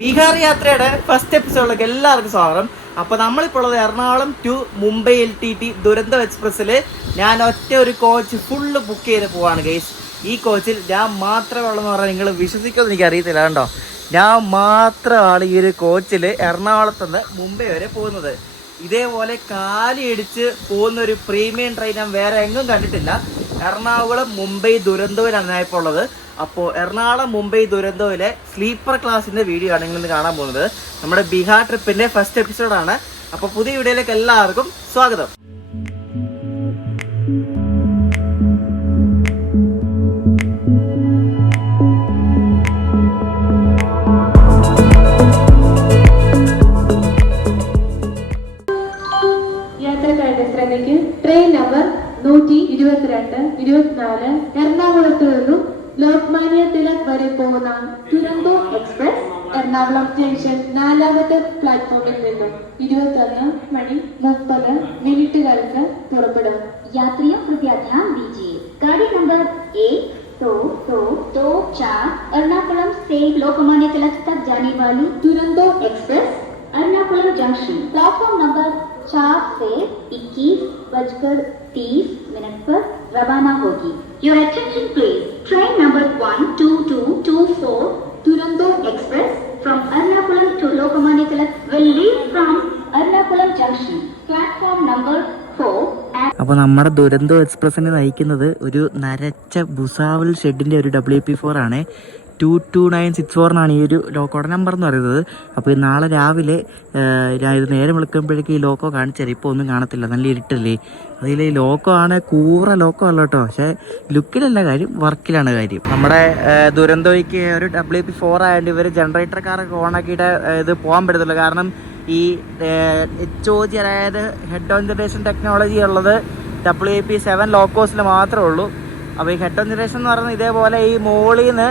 ബീഹാർ യാത്രയുടെ ഫസ്റ്റ് എപ്പിസോഡിലേക്ക് എല്ലാവർക്കും സ്വാഗതം. അപ്പോൾ നമ്മളിപ്പോൾ ഉള്ളത് എറണാകുളം ടു മുംബൈ LTT ദുരന്തോ എക്സ്പ്രസ്സിൽ ഞാൻ ഒറ്റ ഒരു കോച്ച് ഫുള്ള് ബുക്ക് ചെയ്ത് പോവാണ് ഗൈസ്. ഈ കോച്ചിൽ ഞാൻ മാത്രമേ ഉള്ളതെന്ന് പറഞ്ഞാൽ നിങ്ങൾ വിശ്വസിക്കുമെന്ന് എനിക്ക് അറിയത്തില്ല കണ്ടോ. ഞാൻ മാത്രമാണ് ഈ ഒരു കോച്ചിൽ എറണാകുളത്തുനിന്ന് മുംബൈ വരെ പോകുന്നത്. ഇതേപോലെ കാലിയടിച്ച് പോകുന്ന ഒരു പ്രീമിയം ട്രെയിൻ ഞാൻ വേറെ എങ്ങും കണ്ടിട്ടില്ല. എറണാകുളം മുംബൈ ദുരന്തോയിലാണ് ഞാൻ ഇപ്പോൾ ഉള്ളത്. അപ്പോൾ എറണാകുളം മുംബൈ ദുരന്തോയിലെ സ്ലീപ്പർ ക്ലാസ്സിൻ്റെ വീഡിയോ ആണ് നിങ്ങൾ ഇന്ന് കാണാൻ പോകുന്നത്. നമ്മുടെ ബീഹാർ ട്രിപ്പിൻ്റെ ഫസ്റ്റ് എപ്പിസോഡാണ്. അപ്പോൾ പുതിയ വീഡിയോയിലേക്ക് എല്ലാവർക്കും സ്വാഗതം. ട്രെയിൻ നമ്പർ 122, 24 എറണാകുളത്ത് നിന്നും ലോക്മാന്യ തിലക് വരെ പോകുന്ന ദുരന്തോ എക്സ്പ്രസ് എറണാകുളം ജംഗ്ഷൻ 4ാമത്തെ പ്ലാറ്റ്ഫോമിൽ നിന്നും 21:30 പുറപ്പെടും. यात्रियों कृपया ध्यान दीजिए. गाड़ी नंबर 1-2-4 एर्नाकुलम से लोकमान्य तिलक तक जाने वाली Duronto express Ernakulam junction platform number 4 से 21:30 पर रवाना होगी. Your attention please. Train number 12224 Duronto Express from Ernakulam to Lokmanya Tilak will leave from Ernakulam Junction platform number 4. അപ്പോൾ നമ്മുടെ ദുരന്തോ എക്സ്പ്രസ്സിനെ നയിക്കുന്നത് ഒരു നരച്ച ബുസാവൽ ഷെഡിൻ്റെ ഒരു WP4 ആണ്. 22964 ഈ ഒരു ലോക്കോയുടെ നമ്പർ എന്ന് പറയുന്നത്. അപ്പോൾ നാളെ രാവിലെ ഇത് നേരം വിളിക്കുമ്പോഴേക്കും ഈ ലോക്കോ കാണിച്ചു തരാം. ഇപ്പോൾ ഒന്നും കാണത്തില്ല, നല്ല ഇരുട്ടല്ലേ. അതിൽ ഈ ലോക്കോ ആണ് കൂറ ലോക്കോ അല്ല കേട്ടോ. പക്ഷേ ലുക്കിലല്ല കാര്യം, വർക്കിലാണ് കാര്യം. നമ്മുടെ ദുരന്തോയ്ക്ക് ഒരു WP4 ആയതുകൊണ്ട് ഇവർ ജനറേറ്റർ കാറൊക്കെ ഓണാക്കിയിട്ട് ഇത് പോകാൻ പറ്റത്തില്ല. കാരണം ഈ HOG അതായത് ഹെഡ് ഓൺ ജനറേഷൻ ടെക്നോളജി ഉള്ളത് WP7 ലോക്കോസിൽ മാത്രമേ ഉള്ളൂ. അപ്പോൾ ഈ ഹെഡ് ഓൺ ജനറേഷൻ എന്ന് പറയുന്നത് ഇതേപോലെ ഈ മോളിൽ നിന്ന്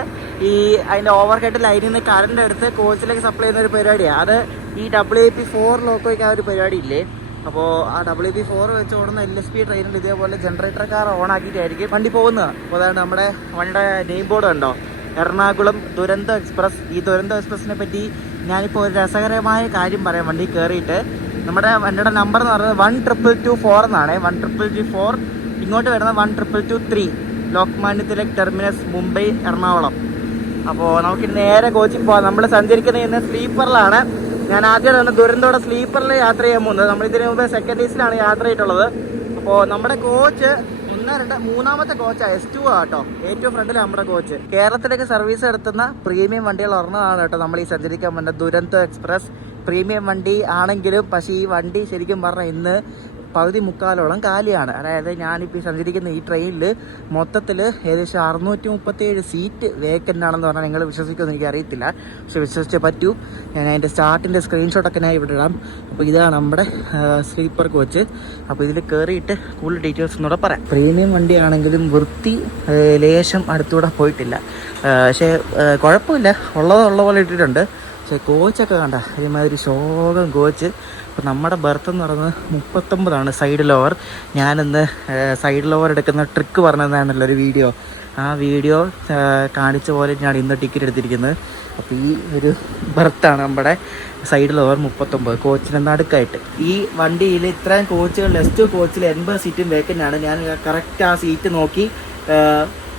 ഈ അതിൻ്റെ ഓവർ ഹെഡ് ലൈനിൽ നിന്ന് കറണ്ട് എടുത്ത് കോച്ചിലേക്ക് സപ്ലൈ ചെയ്യുന്ന ഒരു പരിപാടിയാണ്. അത് ഈ WP4 ലോക്കോയ്ക്ക് ആ ഒരു പരിപാടി ഇല്ലേ. അപ്പോൾ ആ WP4 വെച്ച് ഓടുന്ന LSP ട്രെയിനിൽ ഇതേപോലെ ജനറേറ്റർ കാർ ഓൺ ആക്കിയിട്ടായിരിക്കും വണ്ടി പോകുന്നത്. അപ്പോൾ അതാണ് നമ്മുടെ വണ്ടിയുടെ നെയിം ബോർഡ് കണ്ടോ, എറണാകുളം ദുരന്തോ എക്സ്പ്രസ്. ഈ ദുരന്തോ എക്സ്പ്രസ്സിനെ പറ്റി ഞാനിപ്പോൾ ഒരു രസകരമായ കാര്യം പറയാം. വണ്ടി കയറിയിട്ട് നമ്മുടെ വണ്ടിയുടെ നമ്പർ എന്ന് പറയുന്നത് 12224 എന്നാണ്. 12224 ഇങ്ങോട്ട് വരുന്നത് 12223 ലോക്മാന്യ തിലക് ടെർമിനസ് മുംബൈ എറണാകുളം. അപ്പോൾ നമുക്ക് നേരെ കോച്ചിൽ പോകാം. നമ്മൾ സഞ്ചരിക്കുന്ന ഇന്ന് സ്ലീപ്പറിലാണ്. ഞാൻ ആദ്യം തന്നെ ദുരന്തോടെ സ്ലീപ്പറിൽ യാത്ര ചെയ്യാൻ പോകുന്നത്. നമ്മളിതിന് മുമ്പ് സെക്കൻഡ് ഏസിലാണ് യാത്ര ചെയ്തിട്ടുള്ളത്. അപ്പോൾ നമ്മുടെ കോച്ച് 3ാമത്തെ കോച്ചാണ്, S2 കേട്ടോ. ഏറ്റവും ഫ്രണ്ടിൽ നമ്മുടെ കോച്ച്. കേരളത്തിലേക്ക് സർവീസ് നടത്തുന്ന പ്രീമിയം വണ്ടികൾ ഒരെണ്ണമാണ് കേട്ടോ നമ്മൾ ഈ സഞ്ചരിക്കാൻ പോകുന്ന ദുരന്തോ എക്സ്പ്രസ്. പ്രീമിയം വണ്ടി ആണെങ്കിലും പക്ഷേ ഈ വണ്ടി ശരിക്കും പറഞ്ഞാൽ ഇന്ന് പകുതി മുക്കാലോളം കാലിയാണ്. അതായത് ഞാനിപ്പോൾ സഞ്ചരിക്കുന്ന ഈ ട്രെയിനിൽ മൊത്തത്തിൽ ഏകദേശം 637 സീറ്റ് വേക്കൻ്റ് ആണെന്ന് പറഞ്ഞാൽ നിങ്ങൾ വിശ്വസിക്കുമെന്ന് എനിക്ക് അറിയത്തില്ല, പക്ഷെ വിശ്വസിച്ചേ പറ്റൂ. ഞാൻ അതിൻ്റെ സ്റ്റാർട്ടിൻ്റെ സ്ക്രീൻഷോട്ടൊക്കെ ഞാൻ ഇവിടെ ഇടാം. അപ്പോൾ ഇതാണ് നമ്മുടെ സ്ലീപ്പർ കോച്ച്. അപ്പോൾ ഇതിൽ കയറിയിട്ട് കൂടുതൽ ഡീറ്റെയിൽസ് ഒന്നുകൂടെ പറയാം. പ്രീമിയം വണ്ടിയാണെങ്കിലും വൃത്തി ലേശം അടുത്തൂടെ പോയിട്ടില്ല. പക്ഷേ കുഴപ്പമില്ല, ഉള്ള പോലെ ഇട്ടിട്ടുണ്ട്. പക്ഷേ കോച്ചൊക്കെ കണ്ട ഒരുമാതിരി ശോകം കോച്ച്. അപ്പോൾ നമ്മുടെ ബർത്ത് എന്ന് പറയുന്നത് 39 സൈഡ് ലോവർ. ഞാനിന്ന് സൈഡ് ലോവർ എടുക്കുന്ന ട്രിക്ക് പറഞ്ഞതാണല്ലോ ഒരു വീഡിയോ. ആ വീഡിയോ കാണിച്ച പോലെ ഞാൻ ഇന്ന് ടിക്കറ്റ് എടുത്തിരിക്കുന്നത്. അപ്പോൾ ഈ ഒരു ബർത്താണ് നമ്മുടെ സൈഡ് ലോവർ 39 കോച്ചിന് നടുക്കായിട്ട്. ഈ വണ്ടിയിൽ ഇത്രയും കോച്ചുകൾ S2 കോച്ചിൽ 80 സീറ്റും വേക്കൻ്റാണ്. ഞാൻ കറക്റ്റ് ആ സീറ്റ് നോക്കി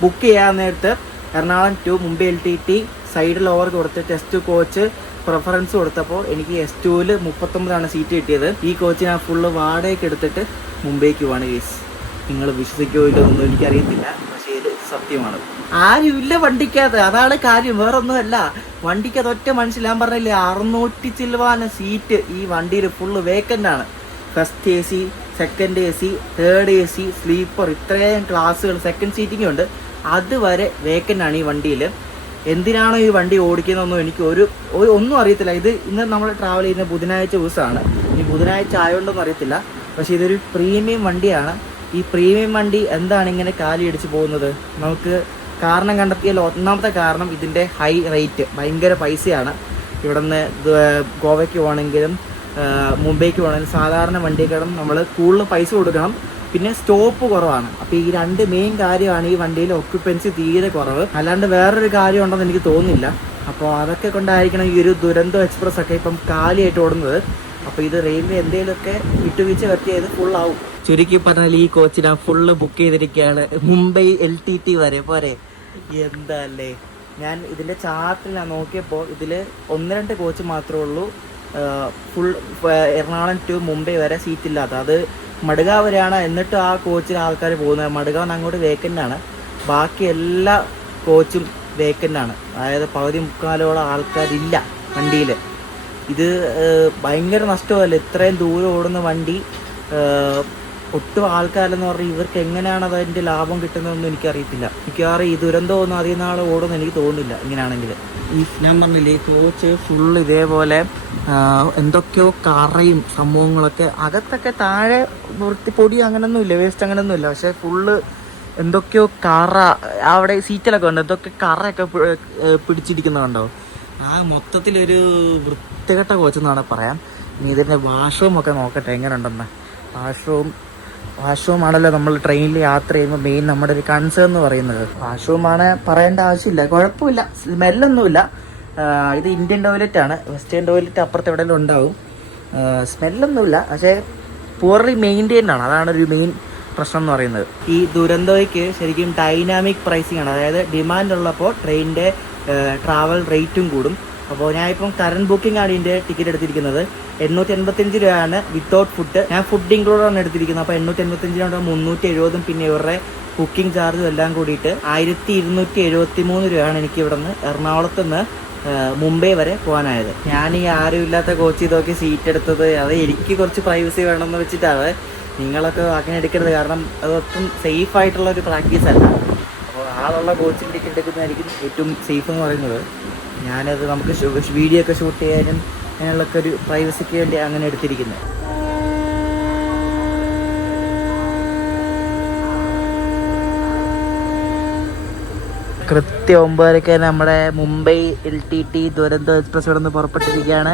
ബുക്ക് ചെയ്യാൻ നേരത്ത് Ernakulam to Mumbai LTT side lower കൊടുത്തിട്ട് S2 കോച്ച് പ്രിഫറൻസ് കൊടുത്തപ്പോൾ എനിക്ക് S2ൽ 39 സീറ്റ് കിട്ടിയത്. ഈ കോച്ച് ഞാൻ ഫുള്ള് വാടകയ്ക്ക് എടുത്തിട്ട് മുംബൈക്ക് പോവാണ് കേസ്. നിങ്ങൾ വിശ്വസിക്കോ ഇല്ലൊന്നും എനിക്കറിയത്തില്ല, പക്ഷേ ഇത് സത്യമാണ്. ആരുമില്ല വണ്ടിക്കകത്ത്, അതാണ് കാര്യം, വേറൊന്നുമല്ല. വണ്ടിക്കകത്ത് ഒറ്റ മനുഷ്യൻ, ഞാൻ പറഞ്ഞില്ലേ 600 ചില്ലുവാന സീറ്റ് ഈ വണ്ടിയിൽ ഫുള്ള് വേക്കൻ്റ് ആണ്. First AC, second AC, third AC, sleeper, ഇത്രയും ക്ലാസ്സുകൾ, സെക്കൻഡ് സീറ്റിംഗ് ഉണ്ട്. അതുവരെ വേക്കൻ്റ് ആണ് ഈ വണ്ടിയിൽ. എന്തിനാണോ ഈ വണ്ടി ഓടിക്കുന്നതെന്നോ എനിക്ക് ഒന്നും അറിയത്തില്ല. ഇത് ഇന്ന് നമ്മൾ ട്രാവൽ ചെയ്യുന്ന ബുധനാഴ്ച ദിവസമാണ്. ഈ ബുധനാഴ്ച ആയതുകൊണ്ടൊന്നും അറിയത്തില്ല, പക്ഷേ ഇതൊരു പ്രീമിയം വണ്ടിയാണ്. ഈ പ്രീമിയം വണ്ടി എന്താണ് ഇങ്ങനെ കാലിയടിച്ച് പോകുന്നത്? നമുക്ക് കാരണം കണ്ടെത്തിയാൽ ഒന്നാമത്തെ കാരണം ഇതിൻ്റെ ഹൈ റേറ്റ്, ഭയങ്കര പൈസയാണ്. ഇവിടെ നിന്ന് ഗോവയ്ക്ക് പോകണമെങ്കിലും മുംബൈക്ക് പോകണമെങ്കിലും സാധാരണ വണ്ടികളും നമ്മൾ കൂടുതൽ പൈസ കൊടുക്കണം. പിന്നെ സ്റ്റോപ്പ് കുറവാണ്. അപ്പോൾ ഈ രണ്ട് മെയിൻ കാര്യമാണ് ഈ വണ്ടിയിൽ ഒക്യുപ്പൻസി തീരെ കുറവ്. അല്ലാണ്ട് വേറൊരു കാര്യം ഉണ്ടെന്ന് എനിക്ക് തോന്നുന്നില്ല. അപ്പോൾ അതൊക്കെ കൊണ്ടായിരിക്കണം ഈ ഒരു ദുരന്തോ എക്സ്പ്രസ് ഒക്കെ ഇപ്പം കാലിയായിട്ട് ഓടുന്നത്. അപ്പോൾ ഇത് റെയിൽവേ എന്തെങ്കിലുമൊക്കെ വിട്ടുവീഴ്ച പറ്റിയത് ഫുള്ളാവും. ചുരുക്കി പറഞ്ഞാൽ ഈ കോച്ചിനാ ഫുള്ള് ബുക്ക് ചെയ്തിരിക്കുകയാണ്, മുംബൈ LTT വരെ. പോരെ, എന്താ അല്ലേ. ഞാൻ ഇതിൻ്റെ ചാർട്ടിൽ ഞാൻ നോക്കിയപ്പോൾ ഇതിൽ 1-2 കോച്ച് മാത്രമേ ഉള്ളൂ ഫുൾ എറണാകുളം ടു മുംബൈ വരെ സീറ്റില്ലാത്ത. അത് മഡ്ഗാവ് വരെയാണ്. എന്നിട്ട് ആ കോച്ചിൽ ആൾക്കാർ പോകുന്നത്. മഡ്ഗാവ് അങ്ങോട്ട് വേക്കൻ്റ് ആണ്. ബാക്കി എല്ലാ കോച്ചും വേക്കൻ്റ് ആണ്. അതായത് പകുതി മുക്കാലോളം ആൾക്കാരില്ല വണ്ടിയിൽ. ഇത് ഭയങ്കര നഷ്ടമല്ലേ, ഇത്രയും ദൂരം ഓടുന്ന വണ്ടി ഒട്ടും ആൾക്കാരെന്ന് പറഞ്ഞാൽ ഇവർക്ക് എങ്ങനെയാണ് അതിൻ്റെ ലാഭം കിട്ടുന്നതെന്ന് എനിക്കറിയത്തില്ല. മിക്കവാറും ഈ ദുരന്തമൊന്നും അധികം നാൾ ഓടുമെന്ന് എനിക്ക് തോന്നുന്നില്ല ഇങ്ങനെയാണെങ്കിൽ. ഈ ഞാൻ പറഞ്ഞില്ലേ, ഈ കോച്ച് ഫുള്ള് ഇതേപോലെ എന്തൊക്കെയോ കറയും സംഭവങ്ങളൊക്കെ അകത്തൊക്കെ താഴെ പൊടി അങ്ങനെയൊന്നും ഇല്ല, വേസ്റ്റ് അങ്ങനെയൊന്നും ഇല്ല. പക്ഷേ ഫുള്ള് എന്തൊക്കെയോ കറ അവിടെ സീറ്റിലൊക്കെ ഉണ്ട്, എന്തൊക്കെ കറയൊക്കെ പിടിച്ചിരിക്കുന്നുണ്ടോ. ആ മൊത്തത്തിലൊരു വൃത്തികെട്ട കോച്ചെന്ന് വേണമെങ്കിൽ പറയാം. ഇനി ഇതിൻ്റെ വാഷ്റൂമൊക്കെ നോക്കട്ടെ എങ്ങനെ ഉണ്ടെന്ന്. വാഷ്റൂം ആണല്ലോ നമ്മൾ ട്രെയിനിൽ യാത്ര ചെയ്യുമ്പോൾ മെയിൻ നമ്മുടെ ഒരു കൺസേൺ എന്ന് പറയുന്നത്. വാഷ്റൂമാണ്, പറയേണ്ട ആവശ്യമില്ല, കുഴപ്പമില്ല, സ്മെല്ലൊന്നുമില്ല. ഇത് ഇന്ത്യൻ ടോയ്ലറ്റ് ആണ്, വെസ്റ്റേൺ ടോയ്ലറ്റ് അപ്പുറത്ത് എവിടെയെങ്കിലും ഉണ്ടാവും. സ്മെല്ലൊന്നുമില്ല, പക്ഷേ പൂർലി മെയിൻറ്റെയിൻ ആണ്, അതാണ് ഒരു മെയിൻ പ്രശ്നം എന്ന് പറയുന്നത്. ഈ ദുരന്തോയ്ക്ക് ശരിക്കും ഡൈനാമിക് പ്രൈസിങ് ആണ്. അതായത് ഡിമാൻഡ് ഉള്ളപ്പോൾ ട്രെയിനിൻ്റെ ട്രാവൽ റേറ്റും കൂടും. അപ്പോൾ ഞാനിപ്പം കറണ്ട് ബുക്കിംഗ് ആണ് ഇതിൻ്റെ ടിക്കറ്റ് എടുത്തിരിക്കുന്നത്. 885 രൂപയാണ് വിത്തൗട്ട് ഫുഡ്. ഞാൻ ഫുഡ് ഇൻക്ലൂഡാണ് എടുത്തിരിക്കുന്നത്. അപ്പോൾ 885 370, പിന്നെ ഇവരുടെ കുക്കിംഗ് ചാർജും എല്ലാം കൂടിയിട്ട് 1273 രൂപയാണ് എനിക്ക് ഇവിടെ നിന്ന് എറണാകുളത്ത് നിന്ന് മുംബൈ വരെ പോകാനായത്. ഞാൻ ഈ ആരും ഇല്ലാത്ത കോച്ച് ഇതൊക്കെ സീറ്റ് എടുത്തത് അത് എനിക്ക് കുറച്ച് പ്രൈവസി വേണമെന്ന് വെച്ചിട്ടാണ്. നിങ്ങളൊക്കെ അങ്ങനെ എടുക്കരുത്, കാരണം അതൊട്ടും സേഫ് ആയിട്ടുള്ള ഒരു പ്രാക്ടീസ് അല്ല. അപ്പോൾ ആളുള്ള കോച്ചിൻ്റെ ടിക്കറ്റ് എടുക്കുന്നതായിരിക്കും ഏറ്റവും സേഫ് എന്ന് പറയുന്നത്. ഞാനത് നമുക്ക് വീഡിയോ ഒക്കെ ഷൂട്ട് ചെയ്യാനും അങ്ങനെയുള്ളൊക്കെ ഒരു പ്രൈവസിക്ക് വേണ്ടി അങ്ങനെ എടുത്തിരിക്കുന്നത്. കൃത്യം 9:00 നമ്മുടെ മുംബൈ LTT ദുരന്തോ എക്സ്പ്രസ് ഇവിടെ നിന്ന് പുറപ്പെട്ടിരിക്കുകയാണ്.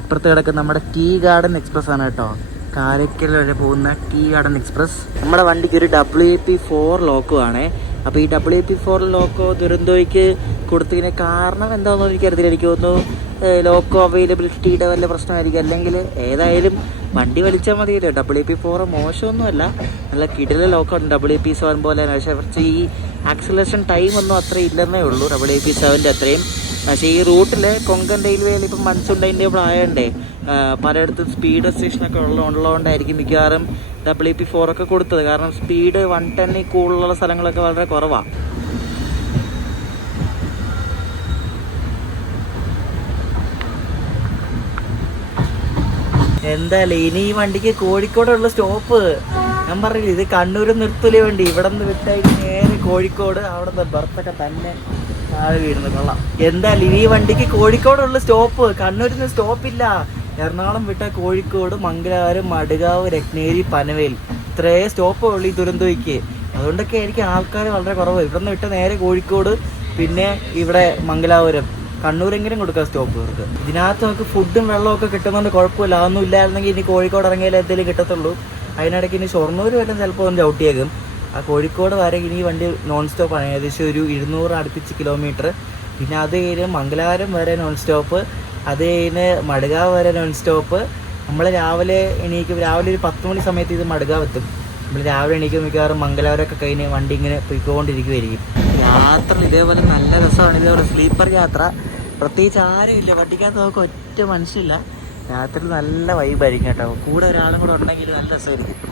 ഇപ്പുറത്ത് കിടക്കുന്ന നമ്മുടെ ടീ ഗാർഡൻ എക്സ്പ്രസ് ആണ് കേട്ടോ, കാരക്കൽ വരെ പോകുന്ന ടീ ഗാർഡൻ എക്സ്പ്രസ്. നമ്മുടെ വണ്ടിക്ക് ഒരു WP4 ലോക്കോ ആണ്. അപ്പോൾ ഈ WP4 ലോക്കോ ദുരന്തോയ്ക്ക് കൊടുത്തതിന് കാരണം എന്താണെന്ന് എനിക്കറിയില്ല. എനിക്ക് തോന്നുന്നു ലോക്കോ അവൈലബിലിറ്റിയുടെ വല്ല പ്രശ്നമായിരിക്കും. അല്ലെങ്കിൽ ഏതായാലും വണ്ടി വലിച്ചാൽ മതിയല്ലോ. WP4 മോശമൊന്നുമല്ല, നല്ല കിടില ലോക്കോ ഉണ്ട് WP7 പോലെ തന്നെ. പക്ഷേ കുറച്ച് ഈ ആക്സിലേഷൻ ടൈം ഒന്നും അത്ര ഇല്ലെന്നേ ഉള്ളൂ WP7ൻ്റെ അത്രയും. പക്ഷേ ഈ റൂട്ടിൽ കൊങ്കൺ റെയിൽവേയിൽ ഇപ്പം മൺസൂൺ ടൈം ടേബിൾ ആയതുകൊണ്ടേ പലയിടത്തും സ്പീഡ് റെസ്ട്രിക്ഷനൊക്കെ ഉള്ളതുകൊണ്ടായിരിക്കും മിക്കവാറും WP4 ഒക്കെ കൊടുത്തത്. കാരണം സ്പീഡ് 110 കൂടുതലുള്ള സ്ഥലങ്ങളൊക്കെ വളരെ കുറവാണ്. എന്തായാലും ഇനി ഈ വണ്ടിക്ക് കോഴിക്കോടുള്ള സ്റ്റോപ്പ് ഞാൻ പറഞ്ഞില്ല, ഇത് കണ്ണൂരിൽ നിർത്തലേ വേണ്ടി ഇവിടെ നിന്ന് വിട്ടായിട്ട് നേരെ കോഴിക്കോട്, അവിടെ നിന്ന് ബർത്തൊക്കെ തന്നെ ആള് വീടുന്നു. കൊള്ളാം. എന്തായാലും ഇനി ഈ വണ്ടിക്ക് കോഴിക്കോടുള്ള സ്റ്റോപ്പ്, കണ്ണൂരിൽ നിന്ന് സ്റ്റോപ്പില്ല. എറണാകുളം വിട്ട കോഴിക്കോട്, മംഗലാപുരം, മഡ്ഗാവ്, രത്നഗിരി, പനവേൽ, ഇത്രയേ സ്റ്റോപ്പേ ഉള്ളൂ ഈ ദുരന്തോയ്ക്ക്. അതുകൊണ്ടൊക്കെ ആയിരിക്കും ആൾക്കാർ വളരെ കുറവ്. ഇവിടെ നിന്ന് വിട്ട് നേരെ കോഴിക്കോട്, പിന്നെ ഇവിടെ മംഗലാപുരം, കണ്ണൂരെങ്കിലും കൊടുക്കാം സ്റ്റോപ്പ് ഇവർക്ക്. ഇതിനകത്ത് നമുക്ക് ഫുഡും വെള്ളമൊക്കെ കിട്ടുന്നുണ്ട്, കുഴപ്പമില്ല. അതൊന്നും ഇല്ലായിരുന്നെങ്കിൽ ഇനി കോഴിക്കോട് ഇറങ്ങിയാലേ എന്തെങ്കിലും കിട്ടത്തുള്ളൂ. അതിനിടയ്ക്ക് ഇനി ഷൊർണൂർ വരെ ചിലപ്പോൾ ഒന്ന് ചവിട്ടിയേക്കും. ആ കോഴിക്കോട് വരെ ഇനി വണ്ടി നോൺ സ്റ്റോപ്പാണ്, ഏകദേശം ഒരു 200 അടുപ്പിച്ച് കിലോമീറ്റർ. പിന്നെ അത് കഴിഞ്ഞ് മംഗലാപുരം വരെ നോൺ സ്റ്റോപ്പ്, അത് കഴിഞ്ഞ് മഡ്ഗാവ് വരെ നോൺ സ്റ്റോപ്പ്. നമ്മൾ രാവിലെ ഒരു 10 മണി സമയത്ത് ഇത് മഡ്ഗാവ് എത്തും. നമ്മൾ രാവിലെ എണീക്കും മിക്കവാറും മംഗലാപുരമൊക്കെ കഴിഞ്ഞ് വണ്ടി ഇങ്ങനെ പോയിക്കൊണ്ടിരിക്കുമായിരിക്കും. യാത്ര ഇതേപോലെ നല്ല രസമാണ്. ഇതേപോലെ സ്ലീപ്പർ യാത്ര, പ്രത്യേകിച്ച് ആരും ഇല്ല വണ്ടിക്കകത്ത്, നമുക്ക് ഒറ്റ മനുഷ്യമില്ല. രാത്രി നല്ല വൈബായിരിക്കും കേട്ടോ. കൂടെ ഒരാളും കൂടെ ഉണ്ടെങ്കിൽ നല്ല രസമായിരിക്കും.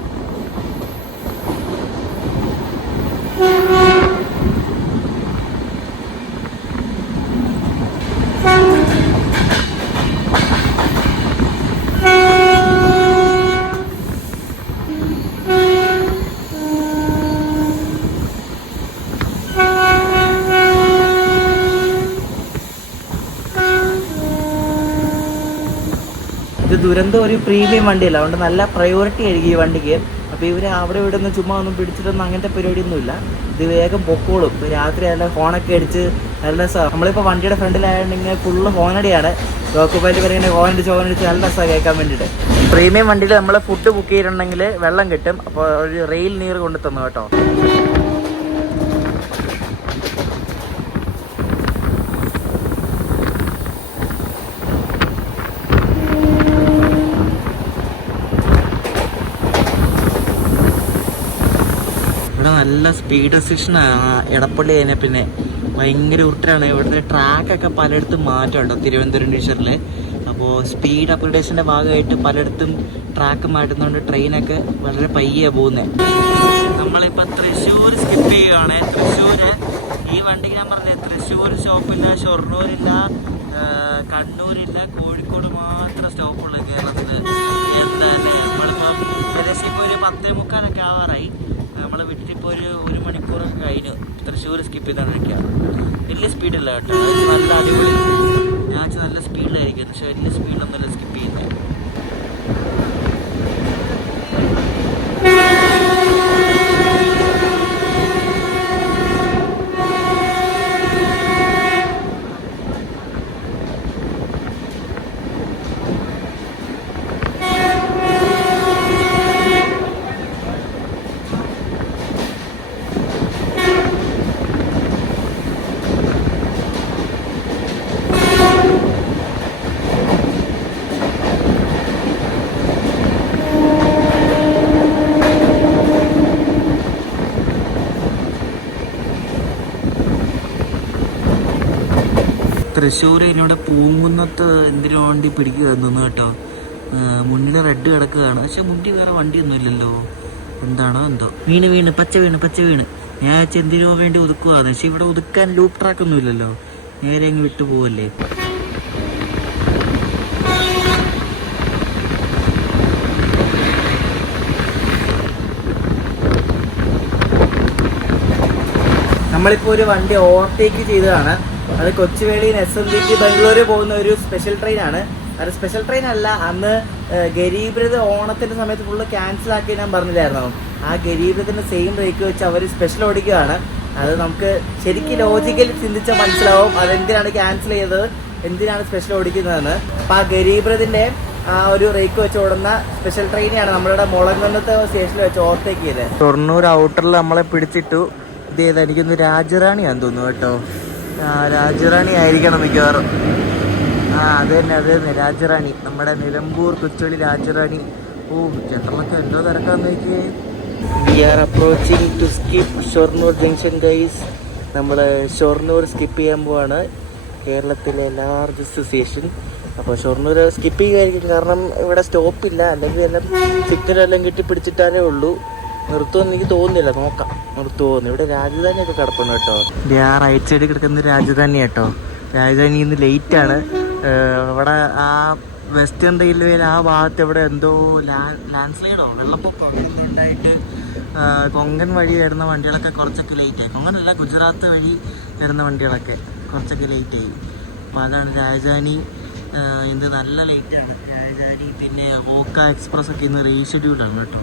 ഇത് ദുരന്തം ഒരു പ്രീമിയം വണ്ടിയല്ല, അതുകൊണ്ട് നല്ല പ്രയോറിറ്റി ആയിരിക്കും ഈ വണ്ടിക്ക്. അപ്പോൾ ഇവർ അവിടെ ഇവിടെ നിന്ന് ചുമ്മാ ഒന്നും പിടിച്ചിട്ടൊന്നും അങ്ങനത്തെ പരിപാടിയൊന്നുമില്ല. ഇത് വേഗം പൊക്കോളും. രാത്രി നല്ല ഹോണൊക്കെ അടിച്ച് നല്ല രസമാണ്. നമ്മളിപ്പോൾ വണ്ടിയുടെ ഫ്രണ്ടിലായിട്ടുണ്ടെങ്കിൽ ഫുള്ള് ഹോണടിയാണ്. ലോക്കോപ്പായിട്ട് വരെ ഇങ്ങനെ ഹോണടിച്ച് നല്ല രസമാണ് കേൾക്കാൻ വേണ്ടിയിട്ട്. പ്രീമിയം വണ്ടിയിൽ നമ്മൾ ഫുഡ് ബുക്ക് ചെയ്തിട്ടുണ്ടെങ്കിൽ വെള്ളം കിട്ടും. അപ്പോൾ ഒരു റെയിൽ നീർ കൊണ്ട് തന്നു കേട്ടോ. നല്ല സ്പീഡ് റെസ്ട്രിക്ഷനാണ് എടപ്പള്ളി കഴിഞ്ഞാൽ പിന്നെ ഭയങ്കര ഉരുട്ടാണ്. ഇവിടുത്തെ ട്രാക്കൊക്കെ പലയിടത്തും മാറ്റമുണ്ടോ തിരുവനന്തപുരം ഡിവിഷനിൽ. അപ്പോൾ സ്പീഡ് അപ്ഗ്രഡേഷൻ്റെ ഭാഗമായിട്ട് പലയിടത്തും ട്രാക്ക് മാറ്റുന്നതുകൊണ്ട് ട്രെയിനൊക്കെ വളരെ പയ്യാണ് പോകുന്നത്. നമ്മളിപ്പോൾ തൃശ്ശൂർ സ്കിപ്പ് ചെയ്യുകയാണ്. തൃശ്ശൂർ ഈ വണ്ടിക്ക് ഞാൻ പറഞ്ഞത് തൃശ്ശൂർ സ്റ്റോപ്പില്ല, ഷൊർണൂരില്ല, കണ്ണൂരില്ല, കോഴിക്കോട് മാത്രം സ്റ്റോപ്പുള്ളൂ കേരളത്തിൽ. എന്തായാലും നമ്മളിപ്പം ഏകദേശം ഇപ്പോൾ ഒരു 10:45 ആവാറായി. നമ്മൾ വിട്ടിട്ടിപ്പോൾ ഒരു മണിക്കൂറൊക്കെ കഴിഞ്ഞു. തൃശ്ശൂർ സ്കിപ്പ് ചെയ്തുകൊണ്ടിരിക്കുക. വലിയ സ്പീഡില്ല കേട്ടോ, നല്ല അടിപൊളി. ഞാൻ നല്ല സ്പീഡിലായിരിക്കും, പക്ഷേ വലിയ സ്പീഡിലൊന്നുമല്ല സ്കിപ്പ് ചെയ്യുന്നത്. തൃശ്ശൂർ എന്നോട് പൂങ്കുന്നത്ത് എന്തിനു വേണ്ടി പിടിക്കുക തോന്നുന്നു കേട്ടോ. മുന്നിൽ റെഡ് കിടക്കുകയാണ്, പക്ഷെ മുന്നിൽ വേറെ വണ്ടിയൊന്നും ഇല്ലല്ലോ. എന്താണോ എന്തോ. വീണ് പച്ച വീണ് ഞാൻ എന്തിനോ വേണ്ടി ഒതുക്കുവാണ്. പക്ഷെ ഇവിടെ ഒതുക്കാൻ ലൂപ്പ് ട്രാക്ക് ഒന്നും ഇല്ലല്ലോ, നേരെ അങ്ങ് വിട്ടു പോവല്ലേ. നമ്മളിപ്പോൾ ഒരു വണ്ടി ഓവർടേക്ക് ചെയ്തതാണ്. അത് കൊച്ചുവേളിയിൽ SMBT ബാംഗ്ലൂര് പോകുന്ന ഒരു സ്പെഷ്യൽ ട്രെയിനാണ്. അത് സ്പെഷ്യൽ ട്രെയിൻ അല്ല, അന്ന് ഗരീബ്രത് ഓണത്തിൻ്റെ സമയത്ത് ഫുള്ള് ക്യാൻസൽ ആക്കി ഞാൻ പറഞ്ഞില്ലായിരുന്നു. ആ ഗരീബ്രത്തിൻ്റെ സെയിം റേക്ക് വെച്ച് അവർ സ്പെഷ്യൽ ഓടിക്കുകയാണ്. അത് നമുക്ക് ശരിക്കും ലോജിക്കലി ചിന്തിച്ചാൽ മനസ്സിലാവും അതെന്തിനാണ് ക്യാൻസൽ ചെയ്തത്, എന്തിനാണ് സ്പെഷ്യൽ ഓടിക്കുന്നതെന്ന്. അപ്പോൾ ആ ഗരീബ്രതിൻ്റെ ആ ഒരു റേക്ക് വെച്ച് ഓടുന്ന സ്പെഷ്യൽ ട്രെയിനാണ് നമ്മളുടെ മുളങ്ങന്നത്തെ സ്റ്റേഷനിൽ വെച്ച് ഓവർടേക്ക് ചെയ്തത്. ഷൊർണൂർ ഔട്ടറിൽ നമ്മളെ പിടിച്ചിട്ടു. ഇത് ചെയ്താൽ എനിക്കൊന്ന് രാജറാണിയാന്ന് തോന്നുന്നു കേട്ടോ. രാജറാണി ആയിരിക്കണം മിക്കവാറും. അത് തന്നെ രാജറാണി, നമ്മുടെ നിലമ്പൂർ കൊച്ചുവേളി രാജറാണി. ഓ ജനറലൊക്കെ എന്തോ തിരക്കാന്ന് നോക്കിയേ. We are approaching to skip Shoranur junction guys. നമ്മൾ ഷൊർണൂർ സ്കിപ്പ് ചെയ്യാൻ പോവാണ്, കേരളത്തിലെ ലാർജസ്റ്റ് സ്റ്റേഷൻ. അപ്പോൾ ഷൊർണൂർ സ്കിപ്പ് ചെയ്യുമായിരിക്കും, കാരണം ഇവിടെ സ്റ്റോപ്പില്ല. അല്ലെങ്കിൽ എല്ലാം സിഗ്നലെല്ലാം കിട്ടി പിടിച്ചിട്ടാലേ ഉള്ളൂ. നിർത്തുമെന്ന് എനിക്ക് തോന്നുന്നില്ല, നോക്കാം നിർത്തുമോന്ന്. ഇവിടെ രാജധാനിയൊക്കെ കിടപ്പുണ്ട് കേട്ടോ. ആ റൈറ്റ് സൈഡിൽ കിടക്കുന്ന രാജധാനി കേട്ടോ. രാജധാനി ഇന്ന് ലേറ്റാണ്. അവിടെ ആ വെസ്റ്റേൺ റെയിൽവേയിൽ ആ ഭാഗത്ത് ഇവിടെ എന്തോ ലാൻഡ് സ്ലൈഡോ വെള്ളപ്പൊക്കോ അങ്ങനെയൊന്നും ഉണ്ടായിട്ട് കൊങ്കൺ വഴി വരുന്ന വണ്ടികളൊക്കെ കുറച്ചൊക്കെ ലേറ്റായി. കൊങ്കണല്ല, ഗുജറാത്ത് വഴി വരുന്ന വണ്ടികളൊക്കെ കുറച്ചൊക്കെ ലേറ്റായി. അപ്പോൾ അതാണ് രാജധാനി. എന്ത് നല്ല ലേറ്റാണ് രാജധാനി. പിന്നെ ഓക്ക എക്സ്പ്രസ് ഒക്കെ ഇന്ന് റീഷെഡ്യൂളാണ് കേട്ടോ.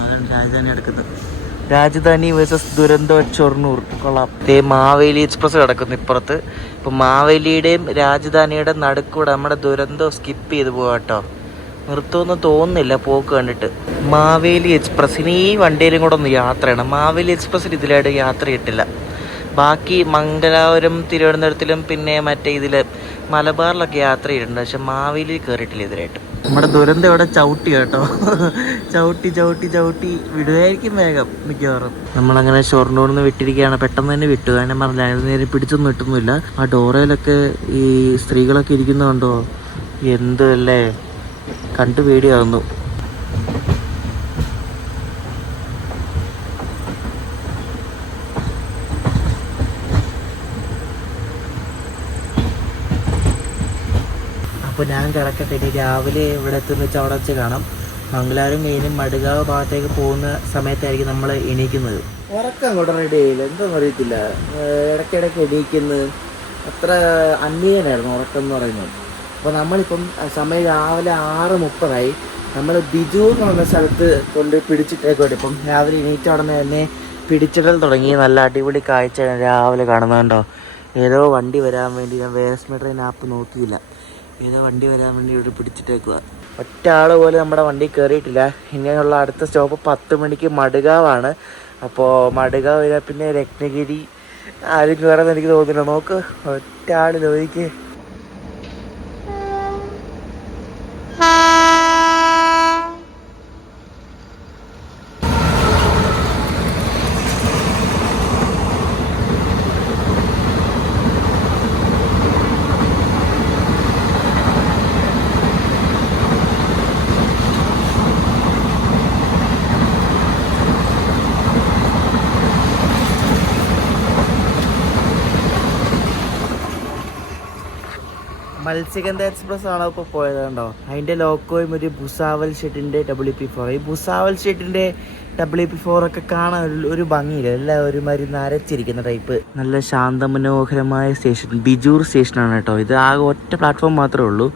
അതാണ് രാജധാനി എടുക്കുന്നത്. രാജധാനി വേഴ്സസ് ദുരന്തോ ഷൊർണൂർ. കൊള്ളാം. മാവേലി എക്സ്പ്രസ് കിടക്കുന്നു ഇപ്പുറത്ത്. ഇപ്പം മാവേലിയുടെയും രാജധാനിയുടെ നടുക്കൂടെ നമ്മുടെ ദുരന്തോ സ്കിപ്പ് ചെയ്ത് പോകാം കേട്ടോ. നിർത്തുമെന്ന് തോന്നുന്നില്ല പോക്ക് കണ്ടിട്ട്. മാവേലി എക്സ്പ്രസ്സിന് ഈ വണ്ടിയിലും കൂടെ ഒന്ന് യാത്ര ചെയ്യണം. മാവേലി എക്സ്പ്രസ്സിന് ഇതിലായിട്ട് യാത്ര ചെയ്തിട്ടില്ല. ബാക്കി മംഗലാപുരം, തിരുവനന്തപുരത്തിലും പിന്നെ മറ്റേ ഇതിൽ മലബാറിലൊക്കെ യാത്ര ചെയ്തിട്ടുണ്ട്, പക്ഷെ മാവേലി കയറിയിട്ടില്ല ഇതിലായിട്ട്. നമ്മുടെ ദുരന്തം ഇവിടെ ചവിട്ടി കേട്ടോ. ചവിട്ടി വിടുകയായിരിക്കും വേഗം മിക്കവാറും. നമ്മളങ്ങനെ ഷൊർണൂരിൽ നിന്ന് വിട്ടിരിക്കുകയാണ്. പെട്ടെന്ന് തന്നെ വിട്ടു, കാരണം പറഞ്ഞില്ല അതിന് നേരെ പിടിച്ചൊന്നും ഇട്ടുന്നില്ല. ആ ഡോറയിലൊക്കെ ഈ സ്ത്രീകളൊക്കെ ഇരിക്കുന്നുണ്ടോ, എന്തല്ലേ കണ്ടു പേടിയാവുന്നു. അപ്പോൾ ഞാൻ കിടക്കട്ടെ. ഇനി രാവിലെ ഇവിടെ എത്തുന്ന വെച്ചാൽ അവിടെ വെച്ച് കാണാം. മംഗലാപുരം കഴിഞ്ഞും മടുകാവ് ഭാഗത്തേക്ക് പോകുന്ന സമയത്തായിരിക്കും നമ്മൾ എണീക്കുന്നത്. ഉറക്കം അങ്ങോട്ട് റെഡി ആയില്ല, എന്താണെന്ന് അറിയത്തില്ല. ഇടയ്ക്കിടയ്ക്ക് എണീക്കുന്നത് അത്ര അന്യനായിരുന്നു ഉറക്കം എന്ന് പറയുന്നത്. അപ്പോൾ നമ്മളിപ്പം സമയം രാവിലെ 6:30 നമ്മൾ ബിജു എന്ന് പറഞ്ഞ സ്ഥലത്ത് കൊണ്ട് പിടിച്ചിട്ടേക്കോട്ടെ. ഇപ്പം രാവിലെ എണീറ്റ ഉടനെ തന്നെ പിടിച്ചിടൽ തുടങ്ങി. നല്ല അടിപൊളി കാഴ്ച രാവിലെ കാണുന്നുണ്ടോ. ഏതോ വണ്ടി വരാൻ വേണ്ടി ഞാൻ വേസ്മ ട്രെയിൻ ആപ്പ് നോക്കിയില്ല. ഏതോ വണ്ടി വരാൻ വേണ്ടി ഇവിടെ പിടിച്ചിട്ടേക്കുക. ഒറ്റ ആൾ പോലെ നമ്മുടെ വണ്ടി കയറിയിട്ടില്ല. ഇങ്ങനെയുള്ള അടുത്ത സ്റ്റോപ്പ് 10 മണിക്ക് മടുകാവാണ്. അപ്പോൾ മടുകാവ് വരാൻ പിന്നെ രത്നഗിരി ആരും കയറാമെന്ന് എനിക്ക് തോന്നുന്നില്ല. നോക്ക് ഒറ്റ ആൾ നോക്കിക്ക്. മത്സ്യഗന്ധ എക്സ്പ്രസ് ആണോ ഇപ്പോൾ പോയത് കണ്ടോ? അതിൻ്റെ ലോക്കോയും ഒരു ഭുസാവൽ ഷെഡിൻ്റെ WP4. ഈ ഭുസാവൽ ഷെഡിൻ്റെ WP4 ഒക്കെ കാണാൻ ഒരു ഭംഗിയില്ല, എല്ലാം ഒരുമാതിരി നരച്ചിരിക്കുന്ന ടൈപ്പ്. നല്ല ശാന്തമനോഹരമായ സ്റ്റേഷൻ, ബിജൂർ സ്റ്റേഷനാണ് കേട്ടോ. ഇത് ആകെ ഒറ്റ പ്ലാറ്റ്ഫോം മാത്രമേ ഉള്ളൂ.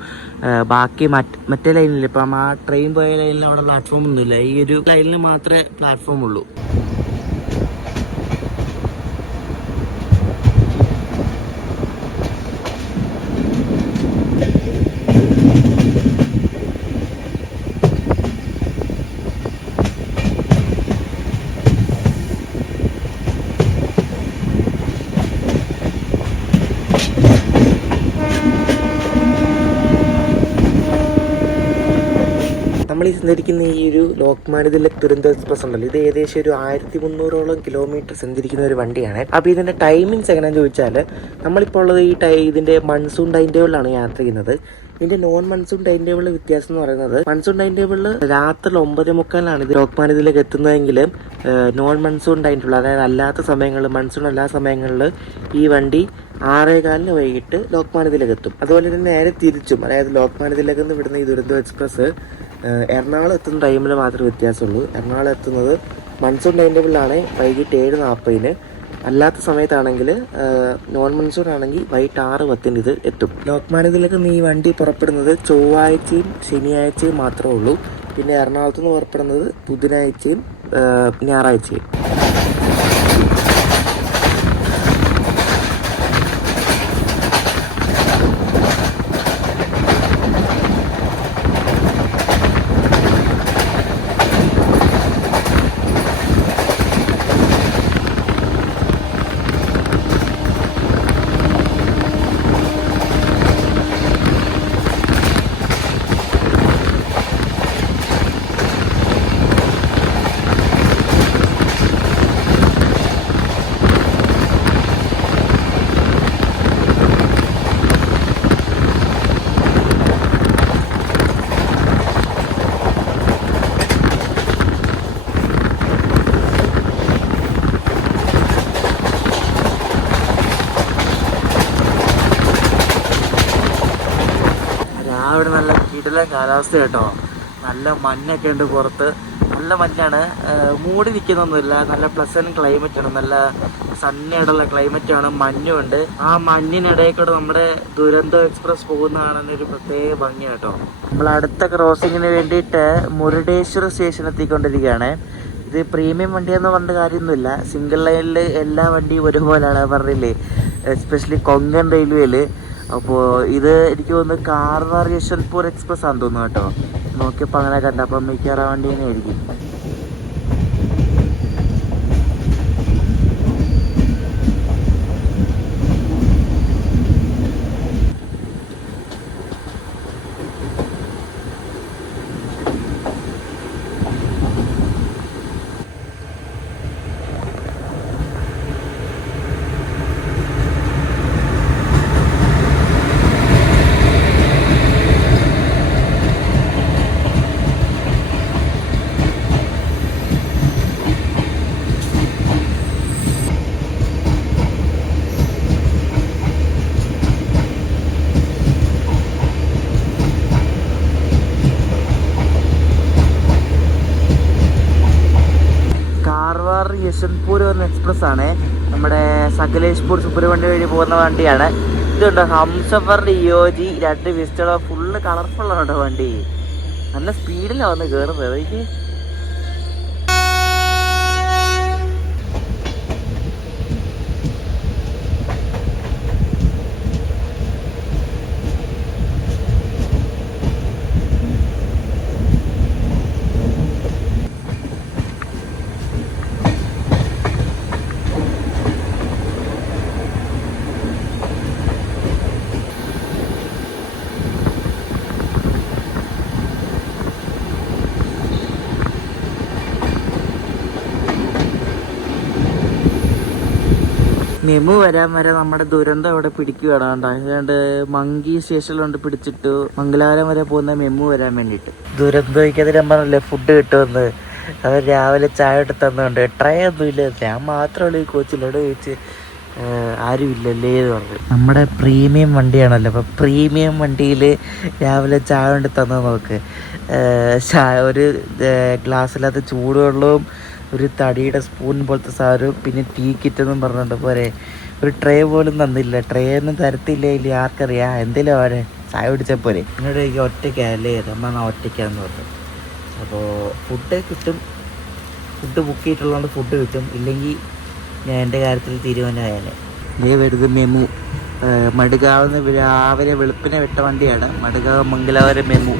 ബാക്കി മറ്റേ ലൈനിൽ ഇപ്പം ആ ട്രെയിൻ പോയ ലൈനിൽ അവിടെ പ്ലാറ്റ്ഫോം ഒന്നുമില്ല. ഈ ഒരു ലൈനിൽ മാത്രമേ പ്ലാറ്റ്ഫോം ഉള്ളൂ. നമ്മൾ ഈ സഞ്ചരിക്കുന്ന ഈ ഒരു ലോക്മാന്യ തിലക് ദുരന്തോ എക്സ്പ്രസ് ഉണ്ടല്ലോ, ഇത് ഏകദേശം ഒരു 1300 കിലോമീറ്റർ സഞ്ചരിക്കുന്ന ഒരു വണ്ടിയാണ്. അപ്പോൾ ഇതിൻ്റെ ടൈമിങ്സ് എങ്ങനെയാണെന്ന് ചോദിച്ചാൽ, നമ്മളിപ്പോൾ ഉള്ളത് ഇതിൻ്റെ മൺസൂൺ ടൈം ടേബിളിലാണ് യാത്ര ചെയ്യുന്നത്. ഇതിൻ്റെ നോൺ മൺസൂൺ ടൈം ടേബിളിൽ വ്യത്യാസം എന്ന് പറയുന്നത്, മൺസൂൺ ടൈം ടേബിളിൽ രാത്രി 9:45 ഇത് ലോക്മാന്യ തിലക് എത്തുന്നതെങ്കിലും നോൺ മൺസൂൺ ടൈം ടേബിൾ, അതായത് അല്ലാത്ത സമയങ്ങളിൽ, മൺസൂൺ അല്ലാത്ത സമയങ്ങളിൽ ഈ വണ്ടി 6:15 വൈകിട്ട് ലോക്മാന്യ തിലക് എത്തും. അതുപോലെ തന്നെ നേരെ തിരിച്ചും, അതായത് ലോക്മാന്യ തിലക് എന്ന് വിടുന്ന ഈ ദുരന്തോ എക്സ്പ്രസ് എറണാകുളം എത്തുന്ന ടൈമിൽ മാത്രമേ വ്യത്യാസമുള്ളൂ. എറണാകുളം എത്തുന്നത് മൺസൂൺ ടൈം ടേബിളിലാണ് വൈകിട്ട് 7:40. അല്ലാത്ത സമയത്താണെങ്കിൽ നോൺ മൺസൂൺ ആണെങ്കിൽ വൈകിട്ട് 6:10 ഇത് എത്തും. ലോക്മാന്യ തിലക് ഈ വണ്ടി പുറപ്പെടുന്നത് ചൊവ്വാഴ്ചയും ശനിയാഴ്ചയും മാത്രമേ ഉള്ളൂ. പിന്നെ എറണാകുളത്ത് നിന്ന് പുറപ്പെടുന്നത് ബുധനാഴ്ചയും ഞായറാഴ്ചയും. രാവിലെ നല്ല കിടില കാലാവസ്ഥ കേട്ടോ. നല്ല മഞ്ഞൊക്കെ ഉണ്ട് പുറത്ത്, നല്ല മഞ്ഞാണ്. മൂടി നിൽക്കുന്നൊന്നുമില്ല, നല്ല പ്ലസന്റ് ക്ലൈമറ്റാണ്, നല്ല സണ്ണിയായിട്ടുള്ള ക്ലൈമറ്റാണ്, മഞ്ഞുണ്ട്. ആ മഞ്ഞിനിടയിൽ കൂടെ നമ്മുടെ ദുരന്തോ എക്സ്പ്രസ് പോകുന്നതാണ് ഒരു പ്രത്യേക ഭംഗി കേട്ടോ. നമ്മൾ അടുത്ത ക്രോസിങ്ങിന് വേണ്ടിയിട്ട് മുരുടേശ്വര സ്റ്റേഷൻ എത്തിക്കൊണ്ടിരിക്കുകയാണ്. ഇത് പ്രീമിയം വണ്ടിയെന്ന് പറഞ്ഞ കാര്യമൊന്നുമില്ല, സിംഗിൾ ലൈനിൽ എല്ലാ വണ്ടിയും ഒരുപോലെയാണ് പറഞ്ഞില്ലേ, എസ്പെഷ്യലി കൊങ്കൺ റെയിൽവേയിൽ. അപ്പോൾ ഇത് എനിക്ക് തോന്നുന്നു കാർവാർ യശ്വന്ത്പൂർ എക്സ്പ്രസ് ആണെന്ന് തോന്നുന്നു കേട്ടോ. നോക്കിയപ്പോൾ അങ്ങനെ കണ്ട, അപ്പം മിക്കവാറും വണ്ടി തന്നെ ആയിരിക്കും. യശ്വന്ത്പൂർ എന്ന എക്സ്പ്രസ് ആണ്, നമ്മുടെ സകലേഷ്പൂർ സുബ്രഹ്മണ്യ വഴി പോകുന്ന വണ്ടിയാണ്. ഇതുണ്ടോ ഹംസഫർ ഇയോജി 2 വിസ്റ്റളോ, ഫുള്ള് കളർഫുള്ളാണ് കേട്ടോ വണ്ടി. നല്ല സ്പീഡിലാണ് വന്ന് കയറുന്നത്. എനിക്ക് മെമു വരാൻ വരെ നമ്മുടെ ദുരന്തം അവിടെ പിടിക്കുകയാണ്. അതുകൊണ്ട് മങ്കി സ്റ്റേഷനിലുണ്ട് പിടിച്ചിട്ടു. മംഗലാപുരം വരെ പോകുന്ന മെമു വരാൻ വേണ്ടിയിട്ട്. ദുരന്തം ഞാൻ പറഞ്ഞില്ലേ ഫുഡ് കിട്ടുമെന്ന്. അവർ രാവിലെ ചായ ഇട്ട് തന്നുകൊണ്ട് ട്രൈ ഒന്നുമില്ല, ഞാൻ മാത്രമല്ല ഈ കോച്ചിലോട് ചോദിച്ച് ആരും ഇല്ലല്ലേ എന്ന് പറഞ്ഞു. നമ്മുടെ പ്രീമിയം വണ്ടിയാണല്ലോ, അപ്പോൾ പ്രീമിയം വണ്ടിയിൽ രാവിലെ ചായ കൊണ്ട് തന്നു നോക്ക്. ഒരു ഗ്ലാസ്സിലകത്ത് ചൂടുവെള്ളവും ഒരു തടിയുടെ സ്പൂൺ പോലത്തെ സാധനവും പിന്നെ ടീ കിറ്റെന്നും പറഞ്ഞിട്ട് പോരെ. ഒരു ട്രേ പോലും തന്നില്ല. ട്രേ ഒന്നും തരത്തില്ല. ഇല്ല ആർക്കറിയാം, എന്തെങ്കിലും അവരെ ചായ കുടിച്ചാൽ പോരെ. എന്നോട് എനിക്ക് ഒറ്റയ്ക്കല്ലേ അമ്മ ഒറ്റയ്ക്കാന്ന് പറഞ്ഞു. അപ്പോൾ ഫുഡ് കിട്ടും, ഫുഡ് ബുക്ക് ചെയ്തിട്ടുള്ളതുകൊണ്ട് ഫുഡ് കിട്ടും. ഇല്ലെങ്കിൽ ഞാൻ എൻ്റെ കാര്യത്തിൽ തീരുമാനമായാലേ. ഇതേ വരുന്നത് മെമു. മടുകാവ് രാവിലെ വെളുപ്പിനെ വിട്ട വണ്ടിയാണ്. മടുകാവ് മംഗലാപുരം മെമു.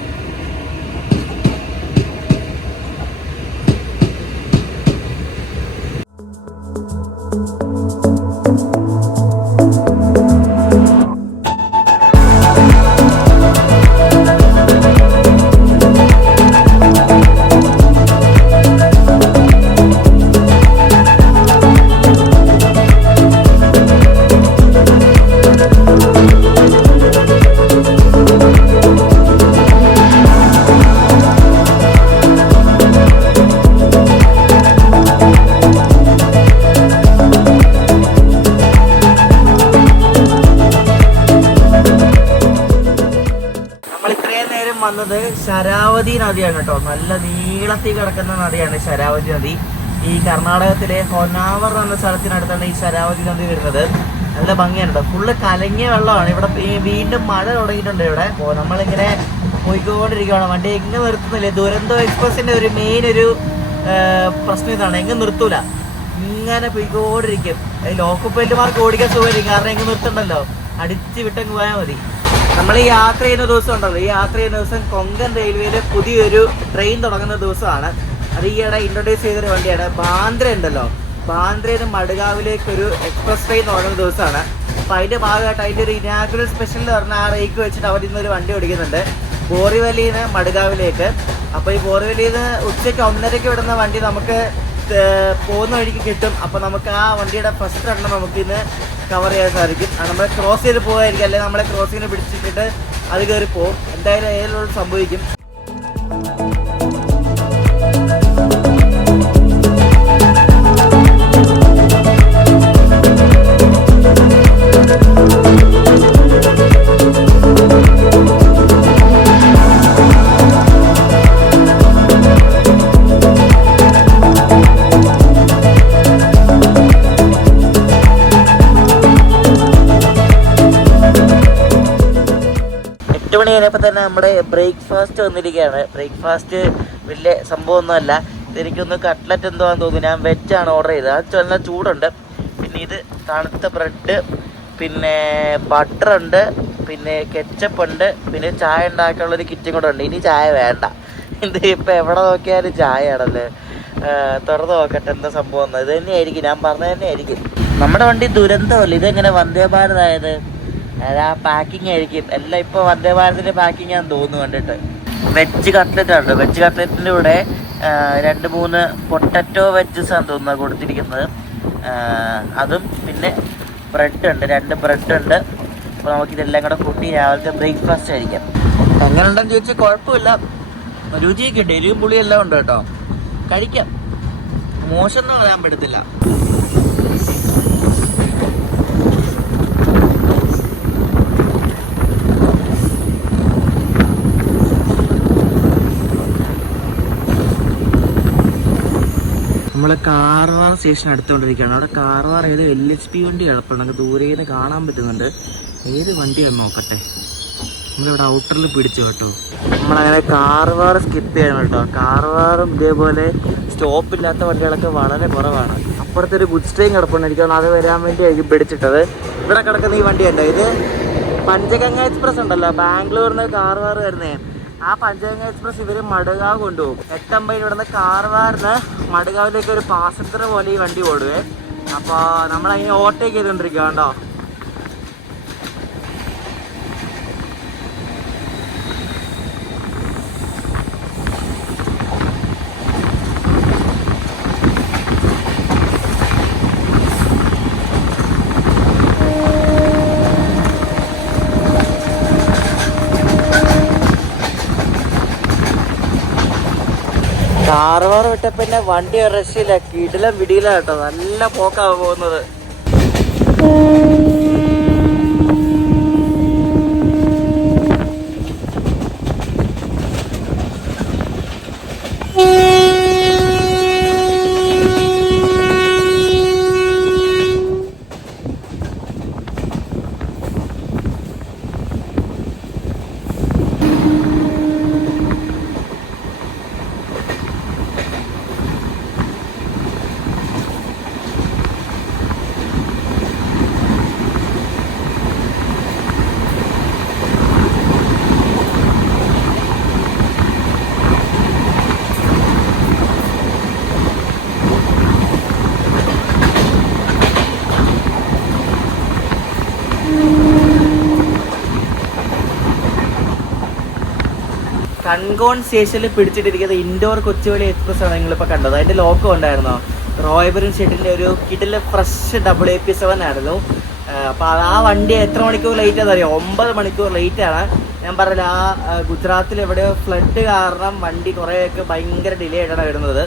വന്നത് ശരാവതി നദിയാണ് കേട്ടോ. നല്ല നീളത്തിൽ കിടക്കുന്ന നദിയാണ് ശരാവതി നദി. ഈ കർണാടകത്തിലെ ഹൊന്നാവർ എന്ന സ്ഥലത്തിനടുത്താണ് ഈ ശരാവതി നദി വരുന്നത്. നല്ല ഭംഗിയാണ് കേട്ടോ. ഫുള്ള് കലങ്ങിയ വെള്ളമാണ്. ഇവിടെ വീണ്ടും മഴ തുടങ്ങിയിട്ടുണ്ട് ഇവിടെ. അപ്പോൾ നമ്മളിങ്ങനെ പോയിക്കൊണ്ടിരിക്കുകയാണ്. വണ്ടി എങ്ങനെ നിർത്തുന്നില്ല. ദുരന്തോ എക്സ്പ്രസിന്റെ ഒരു മെയിൻ ഒരു പ്രശ്നം ഇതാണ്, എങ്ങനെ നിർത്തൂല, ഇങ്ങനെ പോയിക്കൊണ്ടിരിക്കും. ലോക്കോപ്പൈലന്മാർക്ക് ഓടിക്കാൻ സുഖമായിരിക്കും, കാരണം എങ്ങനെ നിർത്തണ്ടല്ലോ, അടിച്ച് വിട്ടങ്ങ് പോയാൽ മതി. നമ്മൾ ഈ യാത്ര ചെയ്യുന്ന ദിവസം ഉണ്ടല്ലോ, ഈ യാത്ര ചെയ്യുന്ന ദിവസം കൊങ്കൺ റെയിൽവേയിലെ പുതിയൊരു ട്രെയിൻ തുടങ്ങുന്ന ദിവസമാണ്. അത് ഈയിടെ ഇൻട്രൊഡ്യൂസ് ചെയ്തൊരു വണ്ടിയാണ്. ബാന്ദ്ര ഉണ്ടല്ലോ, ബാന്ദ്രയിൽ നിന്ന് മടുഗാവിലേക്ക് ഒരു എക്സ്പ്രസ് ട്രെയിൻ തുടങ്ങുന്ന ദിവസമാണ്. അപ്പോൾ അതിൻ്റെ ഭാഗമായിട്ട് അതിൻ്റെ ഒരു ഇനാഗുറൽ സ്പെഷ്യൽ എന്ന് പറഞ്ഞാൽ ആ റേക്ക് വെച്ചിട്ട് അവർ ഇന്നൊരു വണ്ടി ഓടിക്കുന്നുണ്ട് ബോറിവലിയിൽ നിന്ന് മടുഗാവിലേക്ക്. അപ്പോൾ ഈ ബോറിവലിയിൽ നിന്ന് ഉച്ചയ്ക്ക് 1:30 വിടുന്ന വണ്ടി നമുക്ക് പോകുന്ന വഴിക്ക് കിട്ടും. അപ്പോൾ നമുക്ക് ആ വണ്ടിയുടെ ഫസ്റ്റ് എണ്ണം നമുക്ക് ഇന്ന് കവർ ചെയ്യാൻ സാധിക്കും. നമ്മളെ ക്രോസ് ചെയ്ത് പോകുമായിരിക്കും, അല്ലെങ്കിൽ നമ്മളെ ക്രോസിങ്ങിന് പിടിച്ചിട്ടിട്ട് അത് കയറി പോകും. എന്തായാലും ഏതെങ്കിലും സംഭവിക്കും. കഴിഞ്ഞപ്പോൾ തന്നെ നമ്മുടെ ബ്രേക്ക്ഫാസ്റ്റ് വന്നിരിക്കുകയാണ്. ബ്രേക്ക്ഫാസ്റ്റ് വലിയ സംഭവമൊന്നുമല്ല. ഇതെനിക്കൊന്ന് കട്ട്ലറ്റ് എന്തോ ആണെന്ന് തോന്നുന്നു. ഞാൻ വെജാണ് ഓർഡർ ചെയ്തത്. അത് നല്ല ചൂടുണ്ട്. പിന്നെ ഇത് തണുത്ത ബ്രെഡ്, പിന്നെ ബട്ടറുണ്ട്, പിന്നെ കെച്ചപ്പ് ഉണ്ട്, പിന്നെ ചായ ഉണ്ടാക്കാനുള്ളൊരു കിറ്റും കൂടെ ഉണ്ട്. ഇനി ചായ വേണ്ട. ഇത് ഇപ്പം എവിടെ നോക്കിയാലും ചായയാണല്ലേ. തുറന്ന് നോക്കട്ടെ എന്താ സംഭവം. ഇത് തന്നെയായിരിക്കും, ഞാൻ പറഞ്ഞത് തന്നെയായിരിക്കും. നമ്മുടെ വണ്ടി ദുരന്തമല്ല, ഇതെങ്ങനെ വന്ദേ ഭാരത് ആയത്? അതാ പാക്കിംഗ് ആയിരിക്കും എല്ലാം. ഇപ്പോൾ വന്ദേ ഭാരതിൻ്റെ പാക്കിംഗ് ആണെന്ന് തോന്നുന്നു കണ്ടിട്ട്. വെജ് കട്ട്ലറ്റ് ആണ്. വെജ് കട്ട്ലറ്റിൻ്റെ കൂടെ 2-3 പൊട്ടറ്റോ വെജസ് ആണ് തോന്നുന്നത് കൊടുത്തിരിക്കുന്നത്. അതും പിന്നെ ബ്രെഡ് ഉണ്ട്, 2 ബ്രെഡ് ഉണ്ട്. അപ്പോൾ നമുക്കിതെല്ലാം കൂടെ കൂട്ടി രാവിലത്തെ ബ്രേക്ക്ഫാസ്റ്റ് കഴിക്കാം. എങ്ങനെ ഉണ്ടെന്ന് ചോദിച്ചാൽ കുഴപ്പമില്ല, രുചിയൊക്കെ ഉണ്ട്. എരിവും പുളിയെല്ലാം ഉണ്ട് കേട്ടോ. കഴിക്കാം, മോശം ഒന്നും പറയാൻ പറ്റത്തില്ല. നമ്മൾ കാർവാർ സ്റ്റേഷൻ അടുത്തുകൊണ്ടിരിക്കുകയാണ്. അവിടെ കാർവാർ ഏത് LHP വണ്ടി കിടപ്പുണ്ട്, ദൂരെ നിന്ന് കാണാൻ പറ്റുന്നുണ്ട്. ഏത് വണ്ടിയാണ് നോക്കട്ടെ. നമ്മളിവിടെ ഔട്ടറിൽ പിടിച്ചു കേട്ടോ. നമ്മളങ്ങനെ കാർവാർ സ്കിപ്പ് ചെയ്യണം കേട്ടോ. കാർവാറും ഇതേപോലെ സ്റ്റോപ്പില്ലാത്ത വണ്ടികളൊക്കെ വളരെ കുറവാണ്. അപ്പുറത്തെ ഒരു ഗുഡ്സ് ട്രെയിൻ കിടപ്പുണ്ടായിരിക്കും, അത് വരാൻ വേണ്ടിയായിരിക്കും പിടിച്ചിട്ടത്. ഇവിടെ കിടക്കുന്ന ഈ വണ്ടിയല്ല, ഇത് പഞ്ചഗംഗ എക്സ്പ്രസ് ഉണ്ടല്ലോ, ബാംഗ്ലൂരിൽ നിന്ന് കാർവാർ വരുന്നേ. ആ പഞ്ചഗംഗ എക്സ്പ്രസ് ഇവർ മടുഗാവ് കൊണ്ടുപോകും. 8:50 ഇവിടുന്ന് കാർവാറിന് മടുഗാവിലേക്ക് ഒരു പാസഞ്ചർ പോലെ ഈ വണ്ടി ഓടുവേ. അപ്പോൾ നമ്മളതിനെ ഓവർടേക്ക് ചെയ്തുകൊണ്ടിരിക്കുക കേട്ടോ. കാർവാർ വിട്ട പിന്നെ വണ്ടി റഷില്ല, കിടിലം വിടിയില്ല കേട്ടോ. നല്ല പോക്കാണ് പോകുന്നത്. കൺകോൺ സ്റ്റേഷനിൽ പിടിച്ചിട്ടിരിക്കുന്നത് ഇൻഡോർ കൊച്ചുവേളി എക്സ്പ്രസ് ആണ് നിങ്ങളിപ്പോൾ കണ്ടത്. അതിൻ്റെ ലോക്കോ ഉണ്ടായിരുന്നോ? റോയബറിൻ ഷെഡിൻ്റെ ഒരു കിടിലെ ഫ്രഷ് AAP7 ആയിരുന്നു. അപ്പോൾ ആ വണ്ടി എത്ര മണിക്കൂർ ലേറ്റ് ആണെന്ന് അറിയാം? 9 മണിക്കൂർ ലേറ്റാണ്. ഞാൻ പറഞ്ഞില്ല, ആ ഗുജറാത്തിൽ എവിടെയോ ഫ്ലഡ് കാരണം വണ്ടി കുറേയൊക്കെ ഭയങ്കര ഡിലേ ആയിട്ടാണ് വരുന്നത്.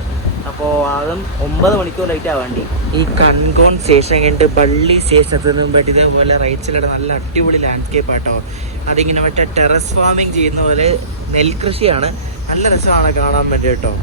അപ്പോൾ അതും 9 മണിക്കൂർ ലേറ്റ് ആ വണ്ടി. ഈ കൺകോൺ സ്റ്റേഷൻ കഴിഞ്ഞിട്ട് ബള്ളി സ്റ്റേഷനത്തിന് മുമ്പായിട്ട് ഇതേപോലെ റൈറ്റ് സൈഡിൽ നല്ല അടിപൊളി ലാൻഡ്സ്കേപ്പ് ആട്ടോ. അതിങ്ങനെ മറ്റേ ടെറസ് ഫാമിങ് ചെയ്യുന്ന പോലെ നെൽകൃഷിയാണ്. നല്ല രസമാണ് കാണാൻ വേണ്ടി കേട്ടോ.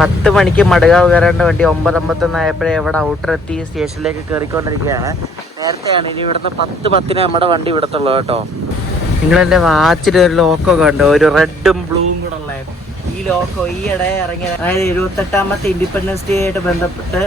പത്ത് മണിക്ക് മടകാവ് കയറേണ്ട വണ്ടി 9:51 ആയപ്പോഴേ ഇവിടെ ഔട്ടർ എത്തി സ്റ്റേഷനിലേക്ക് കയറിക്കൊണ്ടിരിക്കുകയാണ്. നേരത്തെയാണ്, ഇനി ഇവിടുന്ന് 10:10 നമ്മുടെ വണ്ടി ഇവിടത്തുള്ളൂ കേട്ടോ. നിങ്ങളെൻ്റെ വാച്ചിൽ ഒരു ലോക്കോ കണ്ടോ? ഒരു റെഡും ബ്ലൂവും കൂടെ ഉള്ള ഈ ലോക്കോ ഈയിടെ ഇറങ്ങിയ, അതായത് 78ാമത്തെ ഇൻഡിപെൻഡൻസ് ഡേ ആയിട്ട് ബന്ധപ്പെട്ട്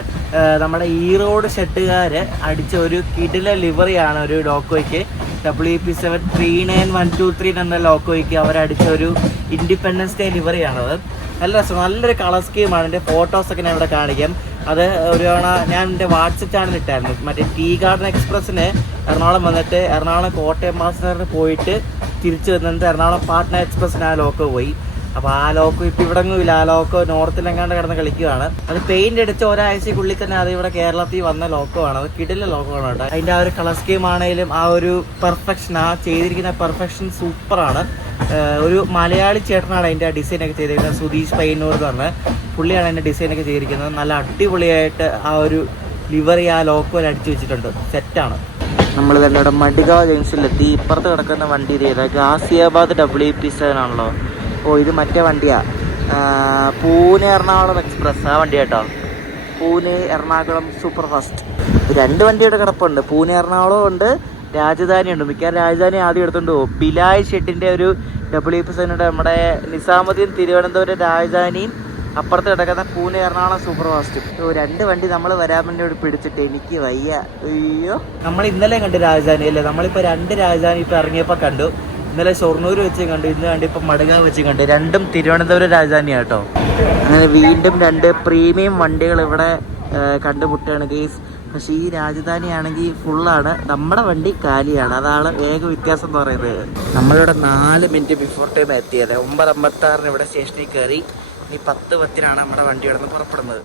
നമ്മുടെ ഈറോഡ് ഷെഡുകാർ അടിച്ച ഒരു കിടില ലിവറിയാണ് ഒരു ലോക്കോയ്ക്ക്. WP7 39123 എന്ന ലോക്കോയ്ക്ക് അവരടിച്ച ഒരു ഇൻഡിപെൻഡൻസ് ഡേ ലിവറിയാണത്. നല്ല രസം, നല്ലൊരു കളർ സ്കീമാണ്. എൻ്റെ ഫോട്ടോസൊക്കെ ഞാൻ ഇവിടെ കാണിക്കാം. അത് ഒരു തവണ ഞാൻ എൻ്റെ വാട്സപ്പ് ചാനൽ ഇട്ടായിരുന്നു. മറ്റേ ടീ ഗാർഡൻ എക്സ്പ്രസ്സിന് എറണാകുളം വന്നിട്ട് എറണാകുളം കോട്ടയം പാസഞ്ചറിന് പോയിട്ട് തിരിച്ചു വന്നിട്ട് എറണാകുളം പാട്ന എക്സ്പ്രസ്സിന് ആ ലോക്കോ പോയി. അപ്പോൾ ആ ലോക്കോ ഇപ്പോൾ ഇവിടെ ഒന്നുമില്ല. ആ ലോക്കോ നോർത്തിലെങ്ങാണ്ട് കിടന്ന് കളിക്കുകയാണ്. അത് പെയിന്റ് അടിച്ച ഒരാഴ്ചക്കുള്ളിൽ തന്നെ അത് ഇവിടെ കേരളത്തിൽ വന്ന ലോക്കോ ആണ്. അത് കിടില ലോക്കോ ആണ് കേട്ടോ. അതിൻ്റെ ആ ഒരു കളർ സ്കീം ആണെങ്കിലും ആ ഒരു പെർഫെക്ഷൻ, ആ ചെയ്തിരിക്കുന്ന പെർഫെക്ഷൻ സൂപ്പറാണ്. ഒരു മലയാളി ചേട്ടനാണ് അതിൻ്റെ ഡിസൈനൊക്കെ ചെയ്തിരിക്കുന്നത്. സുധീഷ് പയ്യന്നൂർ എന്ന് പറഞ്ഞ പുള്ളിയാണ് അതിൻ്റെ ഡിസൈനൊക്കെ ചെയ്തിരിക്കുന്നത്. നല്ല അടിപൊളിയായിട്ട് ആ ഒരു ലിവറി ആ ലോക്കോയിൽ അടിച്ചു വെച്ചിട്ടുണ്ട്. സെറ്റാണ്. നമ്മൾ തന്നെ ഇവിടെ മഡ്ഗാവ് ജംഗ്ഷനിലെത്തി. ഇപ്പുറത്ത് കിടക്കുന്ന വണ്ടി ഇത് ഗാസിയാബാദ് WP7 ആണല്ലോ. ഓ, ഇത് മറ്റേ വണ്ടിയാ, പൂനെ എറണാകുളം എക്സ്പ്രസ്. ആ വണ്ടി കേട്ടോ, പൂനെ എറണാകുളം സൂപ്പർ ഫാസ്റ്റ്. 2 വണ്ടിയുടെ കിടപ്പുണ്ട്. പൂനെ എറണാകുളം ഉണ്ട്, രാജധാനി ഉണ്ട്. മിക്കവാറും രാജധാനി ആദ്യം എടുത്തുകൊണ്ട് പോകും. ബിലായ് ഷെഡിൻ്റെ ഒരു WP7 ഉണ്ട്. നമ്മുടെ നിസാമുദ്ദീൻ തിരുവനന്തപുരം രാജധാനിയും അപ്പുറത്ത് കിടക്കുന്ന പൂനെ എറണാകുളം സൂപ്പർ ഫാസ്റ്റും. 2 വണ്ടി നമ്മൾ വരാൻ വേണ്ടി ഇവിടെ പിടിച്ചിട്ട് എനിക്ക് വയ്യ. അയ്യോ, നമ്മൾ ഇന്നലെ കണ്ടു രാജധാനി അല്ലേ? നമ്മളിപ്പോൾ 2 രാജധാനി ഇപ്പോൾ ഇറങ്ങിയപ്പോൾ കണ്ടു. ഇന്നലെ ഷൊർണൂർ വെച്ച് കണ്ടു, ഇന്ന് കണ്ടു ഇപ്പം മഡഗാവ് വെച്ച് കണ്ടു. 2ഉം തിരുവനന്തപുരം രാജധാനിയാണ് കേട്ടോ. അങ്ങനെ വീണ്ടും 2 പ്രീമിയം വണ്ടികൾ ഇവിടെ കണ്ടുമുട്ടുകയാണ് ഗെയ്സ്. പക്ഷേ ഈ രാജധാനി ആണെങ്കിൽ ഫുള്ളാണ്, നമ്മുടെ വണ്ടി കാലിയാണ്. അതാണ് ഏക വ്യത്യാസം എന്ന് പറയുന്നത്. നമ്മളിവിടെ 4 മിനിറ്റ് ബിഫോർ ടൈം എത്തിയത്. 9:56 ഇവിടെ സ്റ്റേഷനിൽ കയറി. ഇനി 10:10 നമ്മുടെ വണ്ടി ഇവിടെ നിന്ന് പുറപ്പെടുന്നത്.